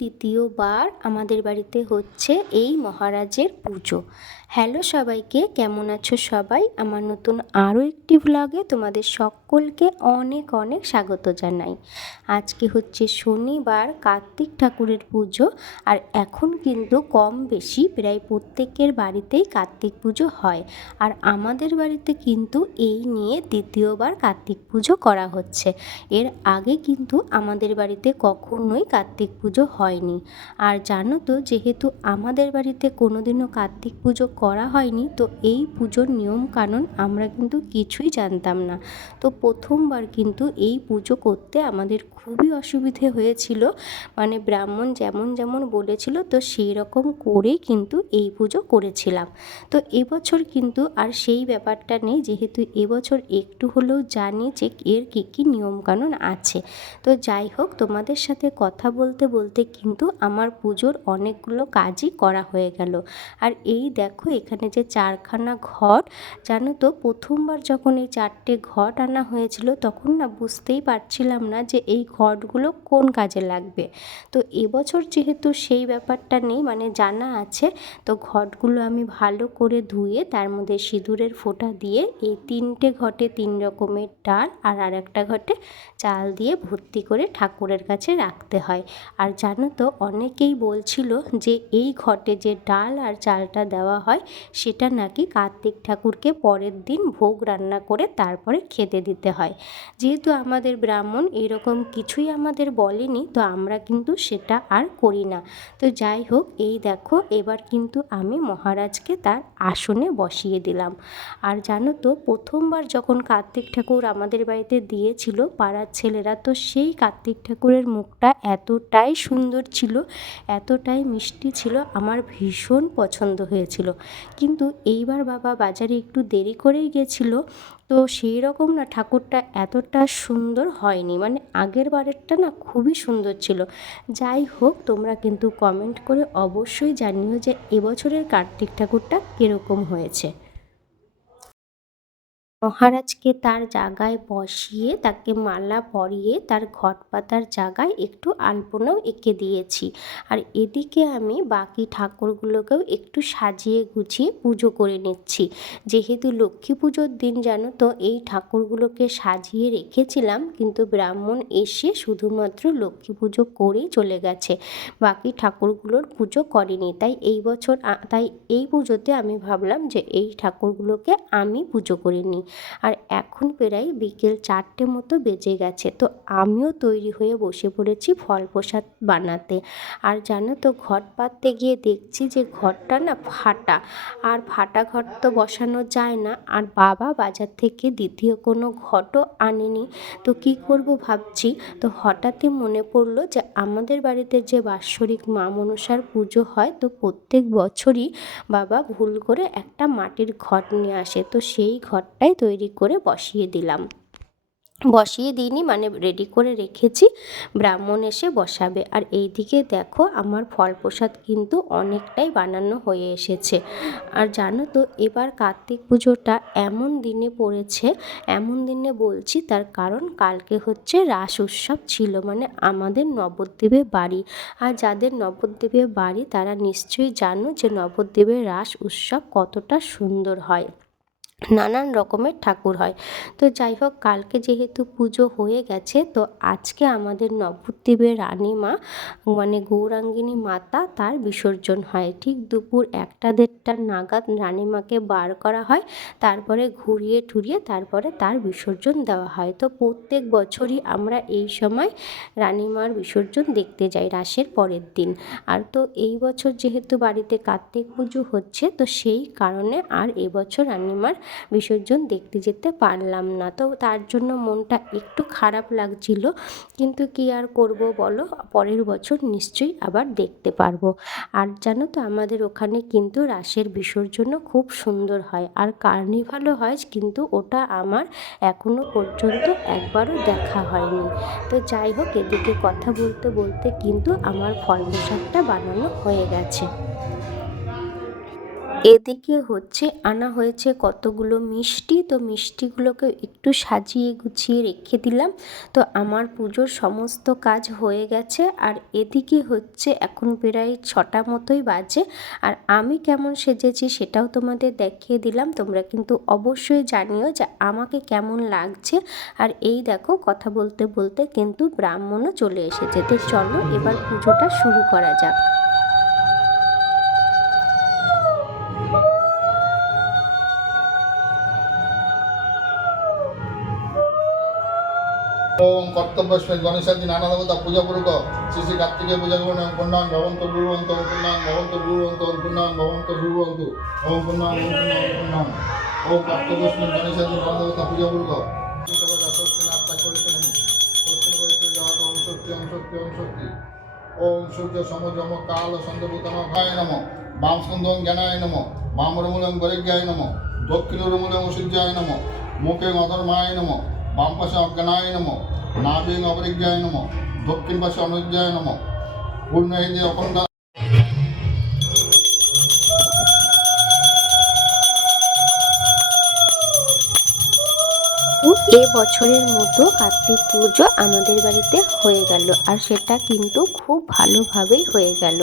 দ্বিতীয়বার আমাদের বাড়িতে হচ্ছে এই মহারাজের পুজো। হ্যালো সবাইকে, কেমন আছো সবাই? আমার নতুন আরও একটি ভ্লগে তোমাদের সকলকে অনেক অনেক স্বাগত জানাই। আজকে হচ্ছে শনিবার, কার্তিক ঠাকুরের পুজো, আর এখন কিন্তু কম বেশি প্রায় প্রত্যেকের বাড়িতেই কার্তিক পুজো হয়। আর আমাদের বাড়িতে কিন্তু এই নিয়ে দ্বিতীয়বার কার্তিক পুজো করা হচ্ছে। এর আগে কিন্তু আমাদের বাড়িতে কখনোই কার্তিক পুজো হয়নি। আর জানো তো, যেহেতু আমাদের বাড়িতে কোনোদিনও কার্তিক পুজো করা হয়নি, তো এই পুজোর নিয়মকানুন আমরা কিন্তু কিছুই জানতাম না। তো প্রথমবার কিন্তু এই পুজো করতে আমাদের খুবই অসুবিধে হয়েছিল। মানে ব্রাহ্মণ যেমন যেমন বলেছিল, তো সেই রকম করেই কিন্তু এই পুজো করেছিলাম। তো এবছর কিন্তু আর সেই ব্যাপারটা নেই, যেহেতু এবছর একটু হলেও জানি যে এর কী কী নিয়মকানুন আছে। তো যাই হোক, তোমাদের সাথে কথা বলতে বলতে কিন্তু আমার পুজোর অনেকগুলো কাজই করা হয়ে গেল। আর এই দেখো এখানে যে চারখানা ঘট জানো তো? প্রথমবার যখন এই চারটে ঘট আনা হয়েছিল, তখন না বুঝতেই পারছিলাম না যে এই ঘটগুলো কোন কাজে লাগবে। তো এবছর যেহেতু সেই ব্যাপারটা নেই মানে জানা আছে, তো ঘটগুলো আমি ভালো করে ধুয়ে, তার মধ্যে সিঁদুরের ফোঁটা দিয়ে, এই তিনটে ঘটে তিন রকমের ডাল আর আর একটা ঘটে চাল দিয়ে ভর্তি করে ঠাকুরের কাছে রাখতে হয়। আর জানো তো, অনেকেই বলছিল যে এই ঘটে যে ডাল আর চালটা দেওয়া হয়, সেটা নাকি কার্তিক ঠাকুরকে পরের দিন ভোগ রান্না করে তারপরে খেতে দিতে হয়। যেহেতু আমাদের ব্রাহ্মণ এরকম কিছুই আমাদের বলেনি, তো আমরা কিন্তু সেটা আর করি না। তো যাই হোক, এই দেখো, এবার কিন্তু আমি মহারাজকে তার আসনে বসিয়ে দিলাম। আর জানো তো, প্রথমবার যখন কার্তিক ঠাকুর আমাদের বাড়িতে দিয়েছিল পাড়ার ছেলেরা, তো সেই কার্তিক ঠাকুরের মুখটা এতটাই সুন্দর ছিল, এতটাই মিষ্টি ছিল, আমার ভীষণ পছন্দ হয়েছিল। কিন্তু এইবার বাবা বাজারে একটু দেরি করেই গেছিল, তো সেই রকম না ঠাকুরটা এতটা সুন্দর হয়নি। মানে আগের বারেরটা না খুবই সুন্দর ছিল। যাই হোক, তোমরা কিন্তু কমেন্ট করে অবশ্যই জানিও যে এবছরের কার্তিক ঠাকুরটা কীরকম হয়েছে। মহারাজকে তার জায়গায় বসিয়ে, তাকে মালা পরিয়ে তার ঘট পাতার জায়গায় একটু আলপনাও এঁকে দিয়েছি। আর এদিকে আমি বাকি ঠাকুরগুলোকেও একটু সাজিয়ে গুছিয়ে পুজো করে নিচ্ছি। যেহেতু লক্ষ্মী পুজোর দিন, জানো তো, এই ঠাকুরগুলোকে সাজিয়ে রেখেছিলাম, কিন্তু ব্রাহ্মণ এসে শুধুমাত্র লক্ষ্মী পুজো করেই চলে গেছে। বাকি ঠাকুরগুলোর পুজো করেনি। তাই এই বছর তাই এই পুজোতে আমি ভাবলাম যে এই ঠাকুরগুলোকে আমি পুজো করে নিই আর এখন প্রায় বিকেল চারটে মতো বেজে গেছে। তো আমিও তৈরি হয়ে বসে পড়েছি ফল প্রসাদ বানাতে। আর জানো তো, ঘট পাততে গিয়ে দেখছি যে ঘরটা না ফাটা। আর ফাটা ঘর তো বসানো যায় না। আর বাবা বাজার থেকে দ্বিতীয় কোনো ঘটও আনেনি। তো কি করব ভাবছি? তো হঠাৎই মনে পড়ল যে আমাদের বাড়িতে যে বাৎসরিক মা মনসার পুজো হয়, তো প্রত্যেক বছরই বাবা ভুল করে একটা মাটির ঘট নিয়ে আসে। তো সেই ঘরটাই তৈরি করে বসিয়ে দিলাম। বসিয়ে দিইনি মানে রেডি করে রেখেছি। ব্রাহ্মণ এসে বসাবে। আর এই দিকে দেখো আমার ফল প্রসাদ কিন্তু অনেকটাই বানানো হয়ে এসেছে। আর জানো তো, এবার কার্তিক পুজোটা এমন দিনে পড়েছে, এমন দিনে বলছি তার কারণ কালকে হচ্ছে রাস উৎসব ছিল মানে আমাদের নবদ্বীপে বাড়ি। আর যাদের নবদ্বীপে বাড়ি তারা নিশ্চয়ই জানো যে নবদ্বীপের রাস উৎসব কতটা সুন্দর হয়। নানান রকমের ঠাকুর হয়। তো যাই হোক, কালকে যেহেতু পুজো হয়ে গেছে, তো আজকে আমাদের নবদ্বীপের রানীমা মানে গৌরাঙ্গিনী মাতা তার বিসর্জন হয়। ঠিক দুপুর একটা দেড়টার নাগাদ রানীমাকে বার করা হয়, তারপরে ঘুরিয়ে টুরিয়ে তারপরে তার বিসর্জন দেওয়া হয়। তো প্রত্যেক বছরই আমরা এই সময় রানীমার বিসর্জন দেখতে যাই রাসের পরের দিন। আর তো এই বছর যেহেতু বাড়িতে কার্তিক পুজো হচ্ছে, তো সেই কারণে আর এবছর রানীমার বিসর্জন দেখতে যেতে পারলাম না। তো তার জন্য মনটা একটু খারাপ লাগছিল। কিন্তু কি আর করব বলো? পরের বছর নিশ্চয়ই আবার দেখতে পারব। আর জানো তো, আমাদের ওখানে কিন্তু রাসের বিসর্জনও খুব সুন্দর হয়। আর কার্নিভালও হয়, কিন্তু ওটা আমার এখনও পর্যন্ত একবারও দেখা হয়নি। তো যাই হোক, এদিকে কথা বলতে বলতে কিন্তু আমার ফল বানানো হয়ে গেছে। এদিকে হচ্ছে আনা হয়েছে কতগুলো মিষ্টি। তো মিষ্টিগুলোকে একটু সাজিয়ে গুছিয়ে রেখে দিলাম। তো আমার পুজোর সমস্ত কাজ হয়ে গেছে। আর এদিকে হচ্ছে এখন প্রায় ছটা মতোই বাজে। আর আমি কেমন সেজেছি সেটাও তোমাদের দেখিয়ে দিলাম। তোমরা কিন্তু অবশ্যই জানিও যে আমাকে কেমন লাগছে। আর এই দেখো কথা বলতে বলতে কিন্তু ব্রাহ্মণও চলে এসেছে। তো চলো এবার পুজোটা শুরু করা যাক। ওম কর্তব্যস্মে গণেশাদি নানা দেবতা পূজা পূর্বক শ্রী শ্রী কার্তিকেয় পূজা করুন ওম পুণ্যাং ভবন্ত গুরুবন্ত ওম পুণ্যাং ভবন্ত গুরুবন্ত ওম ভবন্ত গুরুবন্ত ওম পুণ্যাং ওম পুণ্যাং ওম পুণ্যাং ওম কর্তব্যস্মে গণেশাদি নানা দেবতা পূজা পূর্বক ওম সূর্য সমজম কাল সন্ধ্যভূতন ভায় নম। বাম স্কন্ধং জ্ঞানায় নম। বাম রমূলং বরিজ্ঞায় নম। দক্ষিণ রমূলং সূর্যায় নম। মুখে অধর্মায় নম। বাম পাশে অজ্ঞানায় নম। নাভিং অপরিজ্ঞায় নম, দক্ষিণ পাশে অনুজ্ঞায় নম, পূর্ণ এ বছরের মতো কার্তিক পুজো আমাদের বাড়িতে হয়ে গেল, আর সেটা কিন্তু খুব ভালোভাবেই হয়ে গেল।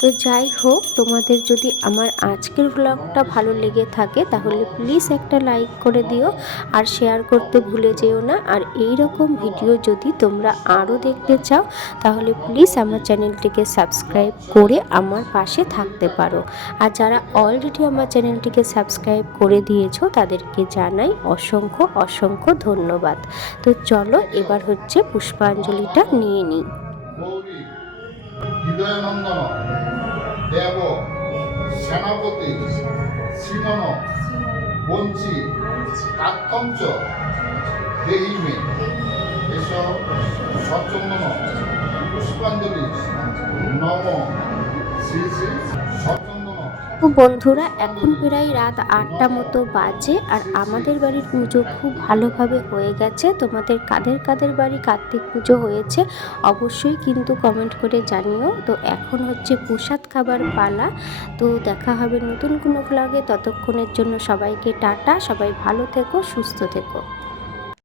তো যাই হোক, তোমাদের যদি আমার আজকের ব্লগটা ভালো লেগে থাকে, তাহলে প্লিজ একটা লাইক করে দিও আর শেয়ার করতে ভুলে যেও না। আর এই রকম ভিডিও যদি তোমরা আরও দেখতে চাও, তাহলে প্লিজ আমার চ্যানেলটিকে সাবস্ক্রাইব করে আমার পাশে থাকতে পারো। আর যারা অলরেডি আমার চ্যানেলটিকে সাবস্ক্রাইব করে দিয়েছ, তাদেরকে জানাই অসংখ্য অসংখ্য ধন্যবাদ। তো চলো, এবার হচ্ছে পুষ্পাঞ্জলিটা নিয়ে নিই। হৃদয়ানন্দন দেব সেনাপতি শ্রীমন বঞ্চি কাক্ষঞ্চ দেহিমে এসব সচন্দন পুষ্পাঞ্জলি। নম। শ্রী শ্রী সচন্দন তো বন্ধুরা, এখন প্রায় রাত আটটা মতো বাজে আর আমাদের বাড়ির পুজো খুব ভালোভাবে হয়ে গেছে। তোমাদের কাদের কাদের বাড়ি কার্তিক পুজো হয়েছে অবশ্যই কিন্তু কমেন্ট করে জানিও। তো এখন হচ্ছে প্রসাদ খাবার পালা। তো দেখা হবে নতুন কোনো ভ্লগে ততক্ষণের জন্য সবাইকে টাটা, সবাই ভালো থেকো, সুস্থ থেকো।